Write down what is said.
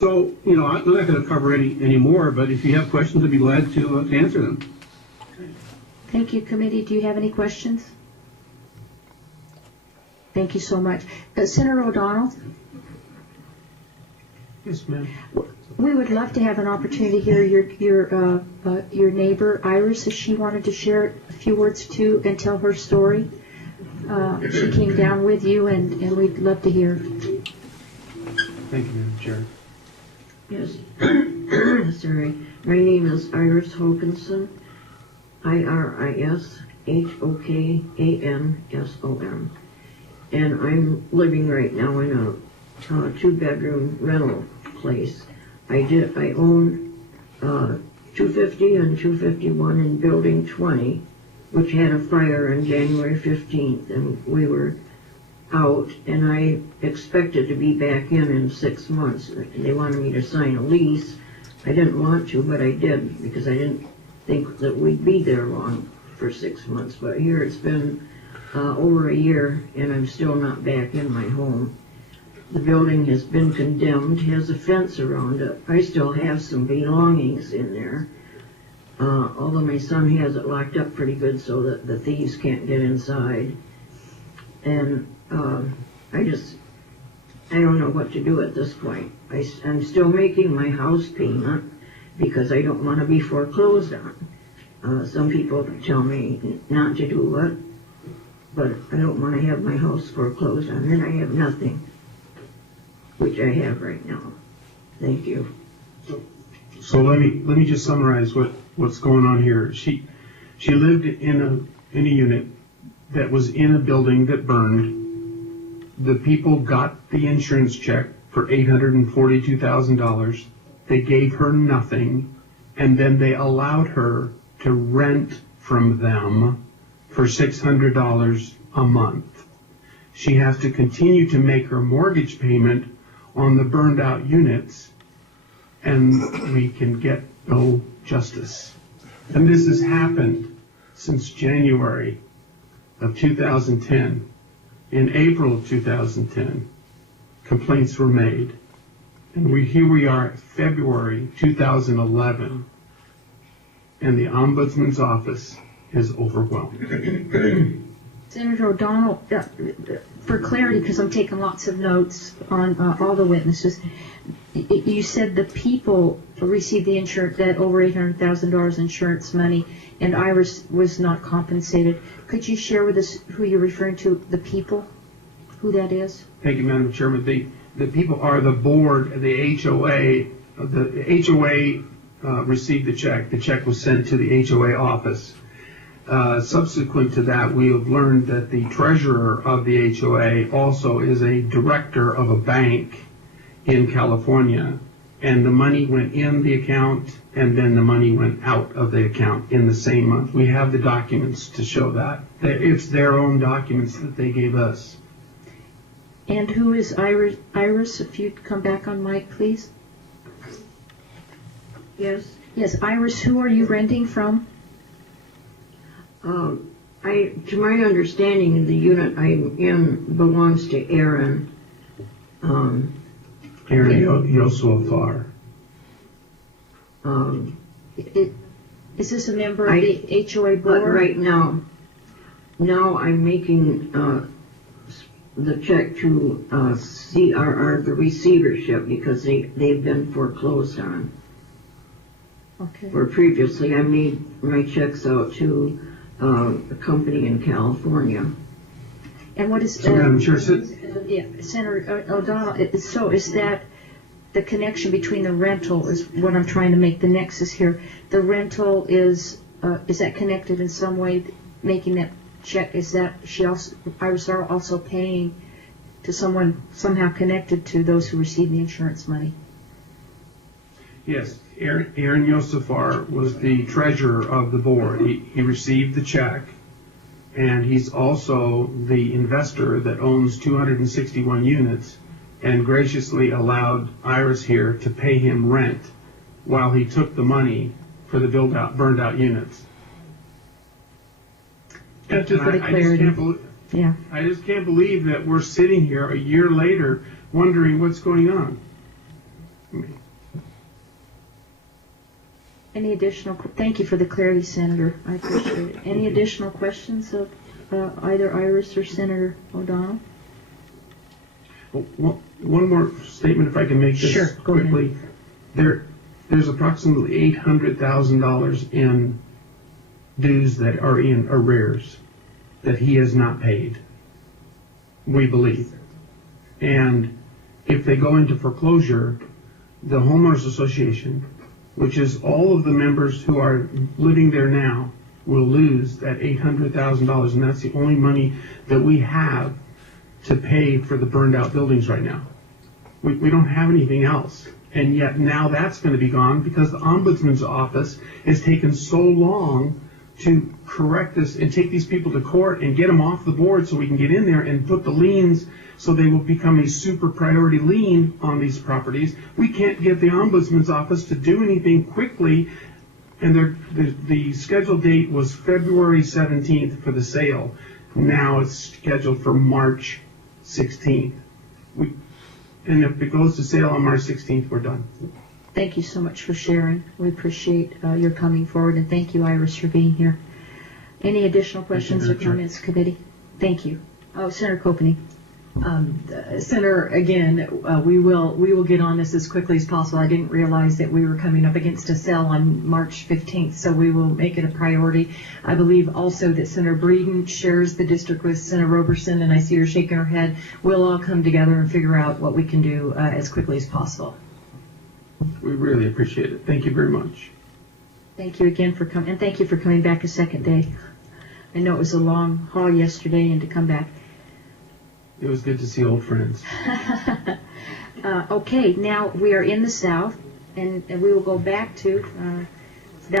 So, I'm not going to cover any more, but if you have questions, I'd be glad to answer them. Thank you, committee. Do you have any questions? Thank you so much. Senator O'Donnell? Yes, ma'am. We would love to have an opportunity to hear your neighbor, Iris, if she wanted to share a few words too and tell her story. She came down with you, and we'd love to hear. Thank you, Madam Chair. Yes, sorry. My name is Iris Hokanson, IRISHOKANSON, and I'm living right now in a two-bedroom rental place. I own 250 and 251 in Building 20, which had a fire on January 15th, and we were out, and I expected to be back in 6 months. They wanted me to sign a lease. I didn't want to, but I did, because I didn't think that we'd be there long for 6 months. But here it's been over a year, and I'm still not back in my home. The building has been condemned, has a fence around it. I still have some belongings in there, although my son has it locked up pretty good so that the thieves can't get inside. And I don't know what to do at this point. I'm still making my house payment because I don't want to be foreclosed on. Some people tell me not to do it, but I don't want to have my house foreclosed on. Then I have nothing, which I have right now. Thank you. So let me just summarize what's going on here. She lived in a unit that was in a building that burned. The people got the insurance check for $842,000. They gave her nothing, and then they allowed her to rent from them for $600 a month. She has to continue to make her mortgage payment on the burned out units, and we can get no justice. And this has happened since January of 2010. In April of 2010, complaints were made. And here we are, February 2011, and the Ombudsman's office is overwhelmed. Senator O'Donnell, for clarity, because I'm taking lots of notes on all the witnesses, you said the people received the insurance, that over $800,000 insurance money, and Iris was not compensated. Could you share with us who you're referring to, the people, who that is? Thank you, Madam Chairman. The people are the board, the HOA. The HOA received the check. The check was sent to the HOA office. Subsequent to that, we have learned that the treasurer of the HOA also is a director of a bank in California, and the money went in the account, and then the money went out of the account in the same month. We have the documents to show that. It's their own documents that they gave us. And who is Iris? Iris, if you'd come back on mic, please. Yes. Yes, Iris, who are you renting from? To my understanding, the unit I'm in belongs to Aaron. Aaron Yosofar. Is this a member of the HOA board? But right now I'm making the check to CRR, the receivership, because they've been foreclosed on. Okay. Where previously I made my checks out to a company in California. And what is Madam Chair, Senator O'Donnell? So is that the connection between the rental is what I'm trying to make the nexus here? The rental is that connected in some way, making that check? Is that Iris also paying to someone somehow connected to those who receive the insurance money? Yes, Aaron Yosofar was the treasurer of the board. He received the check, and he's also the investor that owns 261 units and graciously allowed Iris here to pay him rent while he took the money for the burned out units. Thank you for the clarity. I just can't believe that we're sitting here a year later wondering what's going on. Any additional, thank you for the clarity, Senator. I appreciate it. Any additional questions of either Iris or Senator O'Donnell? One more statement, if I can make this Sure, go ahead. quickly. There's approximately $800,000 in dues that are in arrears that he has not paid, we believe. And if they go into foreclosure, the homeowners association, which is all of the members who are living there now, will lose that $800,000, and that's the only money that we have to pay for the burned out buildings right now. We don't have anything else. And yet now that's going to be gone because the ombudsman's office has taken so long to correct this and take these people to court and get them off the board so we can get in there and put the liens so they will become a super priority lien on these properties. We can't get the ombudsman's office to do anything quickly, and the scheduled date was February 17th for the sale. Now it's scheduled for March 16th. And if it goes to sale on March 16th, we're done. Thank you so much for sharing. We appreciate your coming forward, and thank you, Iris, for being here. Any additional questions or comments, committee? Thank you. Oh, Senator Copany. Senator, again, we will get on this as quickly as possible. I didn't realize that we were coming up against a sale on March 15th, so we will make it a priority. I believe also that Senator Breeden shares the district with Senator Roberson, and I see her shaking her head. We'll all come together and figure out what we can do as quickly as possible. We really appreciate it. Thank you very much. Thank you again for coming, and thank you for coming back a second day. I know it was a long haul yesterday, and to come back. It was good to see old friends. Okay, now we are in the South, and we will go back to